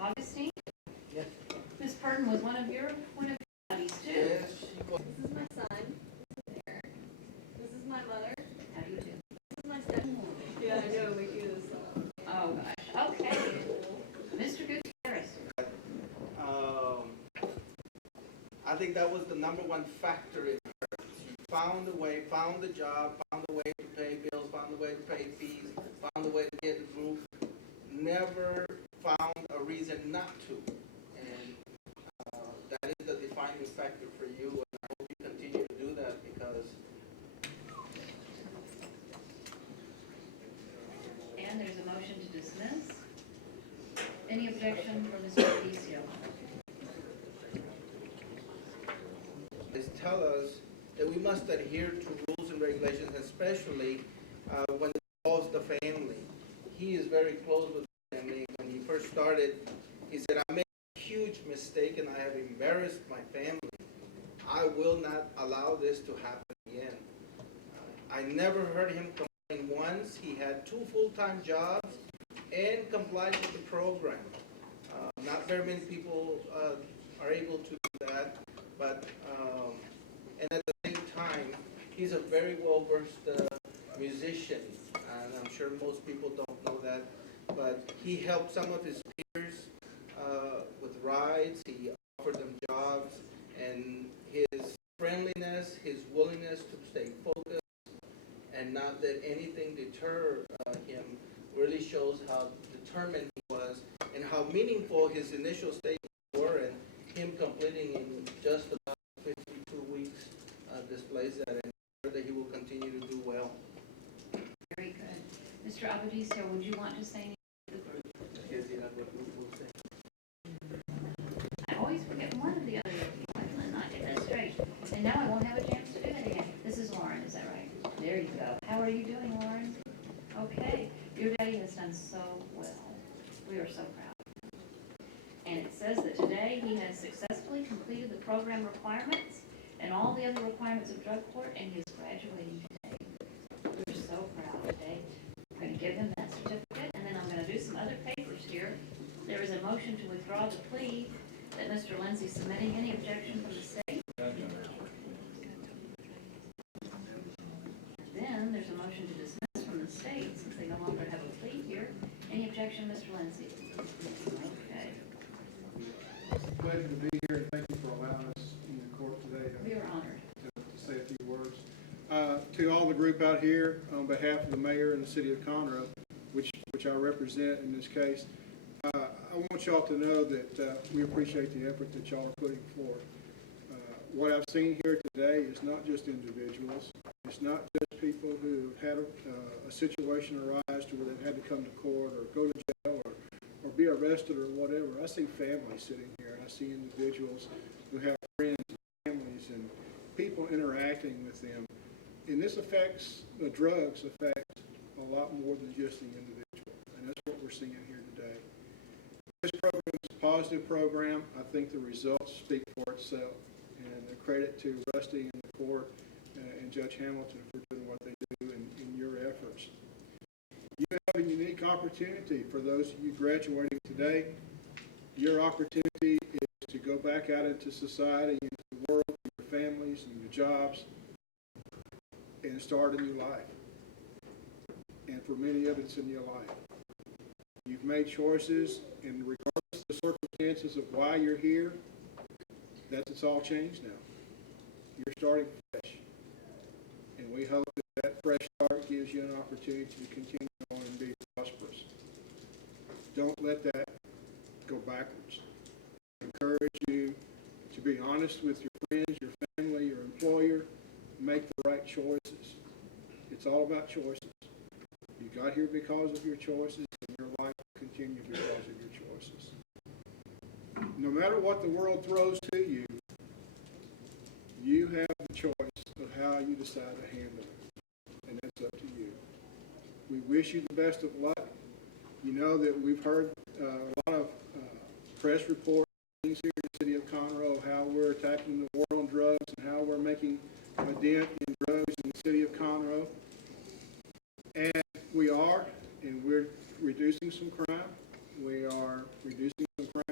Augustine? Yes. Miss Purden was one of your buddies too. Yes. This is my son. This is Eric. This is my mother. How do you do? This is my step. Yeah, I know. We do this. Oh, gosh. Okay. Mr. Gutierrez. I think that was the number one factor in her. She found a way, found the job, found a way to pay bills, found a way to pay fees, found a way to get the roof. Never found a reason not to. And that is the defining factor for you. And I hope you continue to do that because. And there's a motion to dismiss. Any objection from Mr. Patricio? Tell us that we must adhere to rules and regulations, especially when it involves the family. He is very close with the family. When he first started, he said, I made a huge mistake and I have embarrassed my family. I will not allow this to happen again. I never heard him complain once. He had 2 full-time jobs and complied with the program. Not very many people are able to do that, but and at the same time, he's a very well-versed musician, and I'm sure most people don't know that, but he helped some of his peers with rides. He offered them jobs, and his friendliness, his willingness to stay focused and not let anything deter him really shows how determined he was and how meaningful his initial statements were, and him completing in just about 52 weeks displays that, and I'm sure that he will continue to do well. Very good. Mr. Abadicio, would you want to say anything to the group? Yes, you know what we will say. I always forget one of the other people. I cannot get that straight. And now I won't have a chance to do it again. This is Lauren, is that right? There you go. How are you doing, Lauren? Okay. Your daddy has done so well. We are so proud. And it says that today he has successfully completed the program requirements and all the other requirements of drug court, and he is graduating today. We're so proud today. I'm going to give him that certificate, and then I'm going to do some other papers here. There is a motion to withdraw the plea that Mr. Lindsay is submitting. Any objection from the state? Then there's a motion to dismiss from the state since they no longer have a plea here. Any objection, Mr. Lindsay? Okay. It's a pleasure to be here, and thank you for allowing us in the court today We are honored. to say a few words. To all the group out here, on behalf of the mayor and the city of Conroe, which I represent in this case, I want y'all to know that we appreciate the effort that y'all are putting forth. What I've seen here today is not just individuals. It's not just people who have had a situation arise to where they've had to come to court or go to jail or be arrested or whatever. I see families sitting here. I see individuals who have friends and families and people interacting with them. And this affects, the drugs affect a lot more than just the individual. And that's what we're seeing here today. This program is a positive program. I think the results speak for itself. And a credit to Rusty and the court and Judge Hamilton for doing what they do in your efforts. You have a unique opportunity for those of you graduating today. Your opportunity is to go back out into society, into the world, your families and your jobs, and start a new life. And for many of it's in your life. You've made choices, and regardless of the circumstances of why you're here, it's all changed now. You're starting fresh. And we hope that fresh start gives you an opportunity to continue on and be prosperous. Don't let that go backwards. I encourage you to be honest with your friends, your family, your employer. Make the right choices. It's all about choices. You got here because of your choices, and your life will continue because of your choices. No matter what the world throws to you, you have the choice of how you decide to handle it, and that's up to you. We wish you the best of luck. You know that we've heard a lot of press reports here in the city of Conroe, how we're attacking the war on drugs and how we're making a dent in drugs in the city of Conroe. And we are, and we're reducing some crime. We are reducing some crime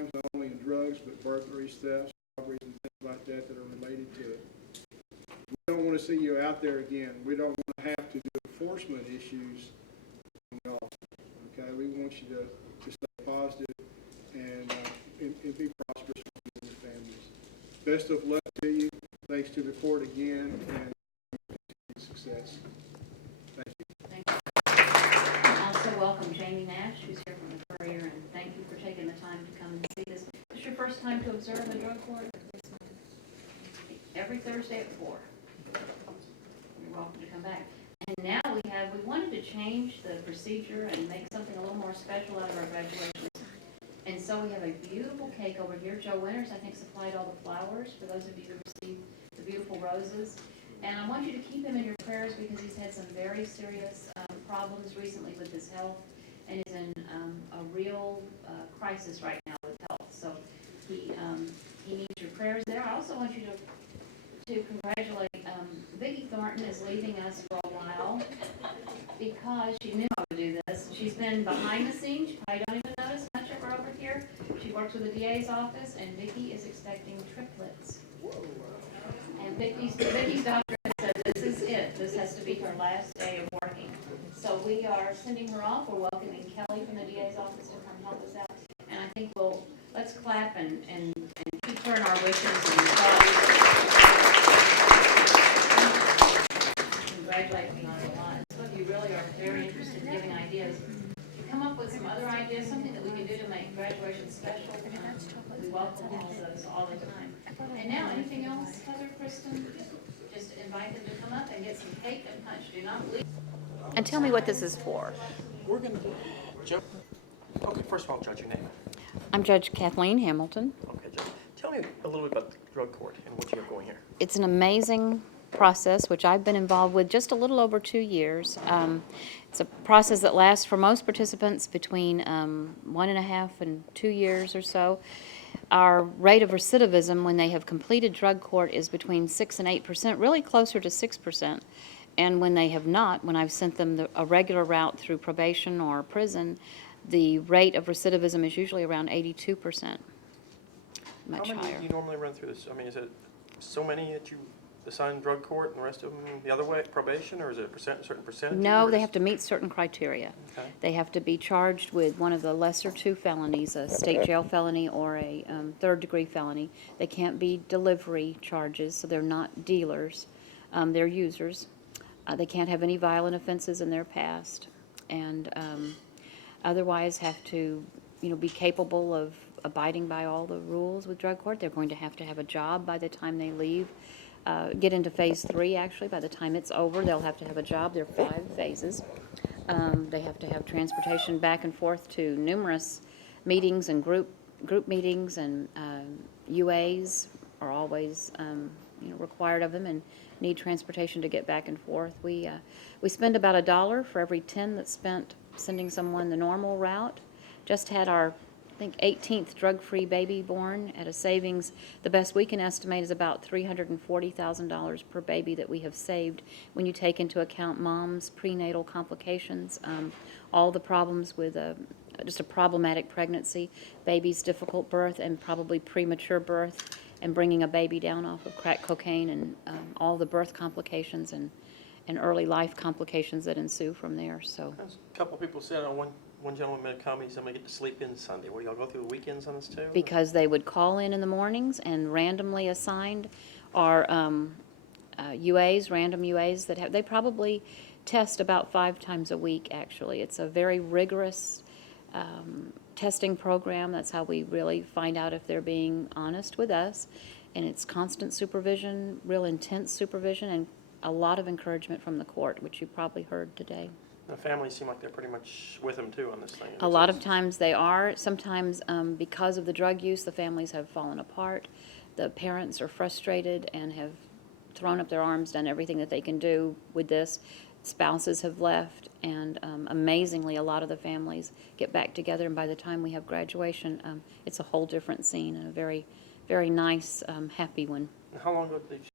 burglaries, thefts, robberies, and things like that that are related to it. We don't want to see you out there again. We don't want to have to do enforcement issues on y'all. Okay, we want you to stay positive and be prosperous with you and your families. Best of luck to you. Thanks to the court again, and success. Thank you. Thank you. And also welcome Jamie Nash, who's here from the Courier, and thank you for taking the time to come and see this. Is this your first time to observe a drug court? Every Thursday at 4. You're welcome to come back. And now we wanted to change the procedure and make something a little more special out of our graduations. And so we have a beautiful cake over here. Joe Winters, I think, supplied all the flowers for those of you who received the beautiful roses. And I want you to keep him in your prayers because he's had some very serious problems recently with his health and is in a real crisis right now with health. So he needs your prayers there. I also want you to congratulate Vicki Thornton is leaving us for a while because she knew I would do this. She's been behind the scenes. You probably don't even notice much of her over here. She works with the DA's office, and Vicki is expecting triplets. And Vicki's doctor said this is it. This has to be her last day of working. So we are sending her off. We're welcoming Kelly from the DA's office to come help us out. And I think let's clap and keep her in our wishes and thoughts. Congratulate me on a lot. Some of you really are very interested in giving ideas. Come up with some other ideas, something that we can do to make graduation special. We welcome all those all the time. And now, anything else, Heather, Kristen? Just invite them to come up and get some cake and punch. Do not leave. And tell me what this is for. We're going to, Joe. Okay, first of all, Judge, your name. I'm Judge Kathleen Hamilton. Okay, Judge. Tell me a little bit about the drug court and what you have going here. It's an amazing process, which I've been involved with just a little over 2 years. It's a process that lasts for most participants between 1.5 and 2 years or so. Our rate of recidivism when they have completed drug court is between 6 and 8%, really closer to 6%. And when they have not, when I've sent them a regular route through probation or prison, the rate of recidivism is usually around 82%, much How many higher. do you normally run through this? I mean, is it so many that you assign drug court and the rest of them the other way, probation, or is it a certain percentage? No, they have to meet certain criteria. Okay. They have to be charged with one of the lesser 2 felonies, a state jail felony or a third-degree felony. They can't be delivery charges, so they're not dealers. They're users. They can't have any violent offenses in their past, and otherwise have to, be capable of abiding by all the rules with drug court. They're going to have a job by the time they leave. Get into phase 3, actually. By the time it's over, they'll have to have a job. There are 5 phases. They have to have transportation back and forth to numerous meetings and group meetings, and UAs are always required of them and need transportation to get back and forth. We spend about $1 for every 10 that's spent sending someone the normal route. Just had our, I think, 18th drug-free baby born at a savings. The best we can estimate is about $340,000 per baby that we have saved when you take into account mom's prenatal complications, all the problems with just a problematic pregnancy, baby's difficult birth, and probably premature birth, and bringing a baby down off of crack cocaine, and all the birth complications and early life complications that ensue from there. So A couple of people said, one gentleman made a comment, he said, I'm going to get to sleep in Sunday. What, do y'all go through the weekends on this too? because they would call in the mornings and randomly assigned are UAs, random UAs that they probably test about 5 times a week, actually. It's a very rigorous testing program. That's how we really find out if they're being honest with us. And it's constant supervision, real intense supervision, and a lot of encouragement from the court, which you probably heard today. The families seem like they're pretty much with them too on this thing. A lot of times they are. Sometimes because of the drug use, the families have fallen apart. The parents are frustrated and have thrown up their arms, done everything that they can do with this. Spouses have left, and amazingly, a lot of the families get back together, and by the time we have graduation, it's a whole different scene and a very, very nice, happy one. And how long ago did